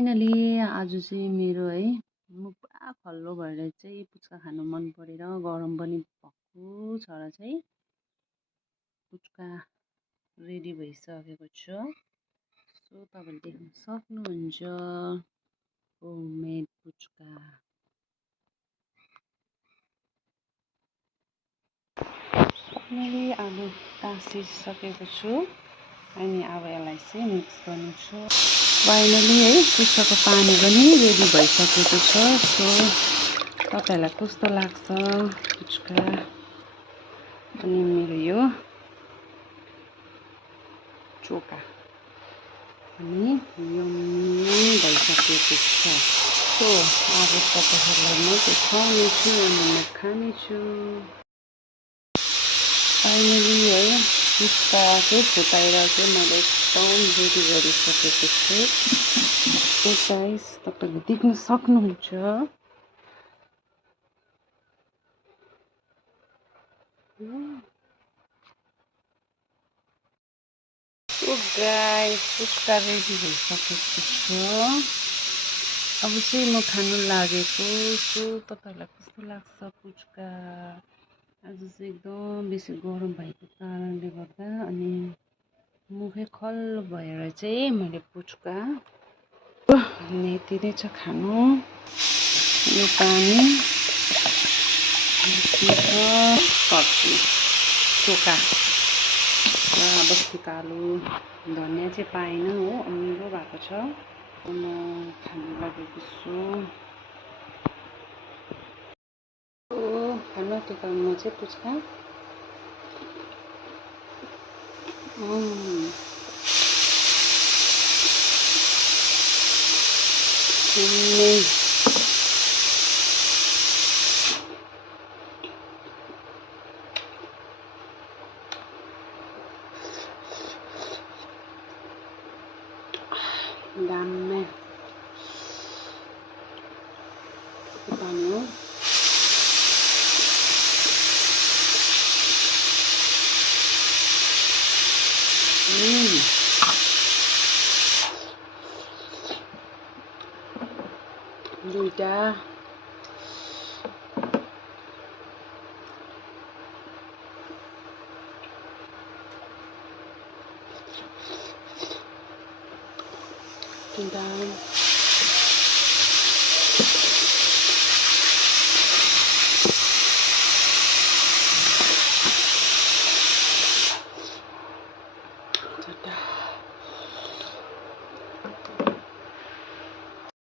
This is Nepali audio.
फाइनली आज चाहिँ मेरो है मुख पुरा खल्लो भएर चाहिँ पुच्का खानु मन परेर गरम पनि भएको छ र चाहिँ पुच्का रेडी भइसकेको छ। सो तपाईँले देख्न सक्नुहुन्छ होममेड पुच्का। मैले आलु तासिसकेको छु अनि अब यसलाई चाहिँ मिक्स गर्नु छ। फाइनली है पुच्काको पानी पनि रेडी भइसकेको छ। सो तपाईहरुलाई कस्तो लाग्छ पुच्का? अनि मेरो यो चोका अनि यम्मी भइसकेको छ। सो अब तपाईहरुलाई म देखाउनेछु अनि म खानेछु। फाइनली है पुच्का चाहिँ फुटाएर चाहिँ मैले एकदम रेडी गरिसकेको छु। सो गाइस तपाईहरुले देख्न सक्नुहुन्छ। सो गाइस पुच्का रेडी भइसकेको छ। अब चाहिँ म खानु लागेको। सो तपाईहरुलाई कस्तो लाग्छ पुच्का? आज चाहिँ एकदम बेसी गरम भएको कारणले गर्दा अनि मुखै खल्लो भएर चाहिँ मैले पुच्का अनि यति नै छ खानु। यो पानी सब्जी चोका र बस्तीको आलु धनिया चाहिँ पाएन हो, अमिलो भएको छ। म खानु लागेको छु। खानु आँटेको म चाहिँ पुच्का damme पानी हो। दुईटा तीनटा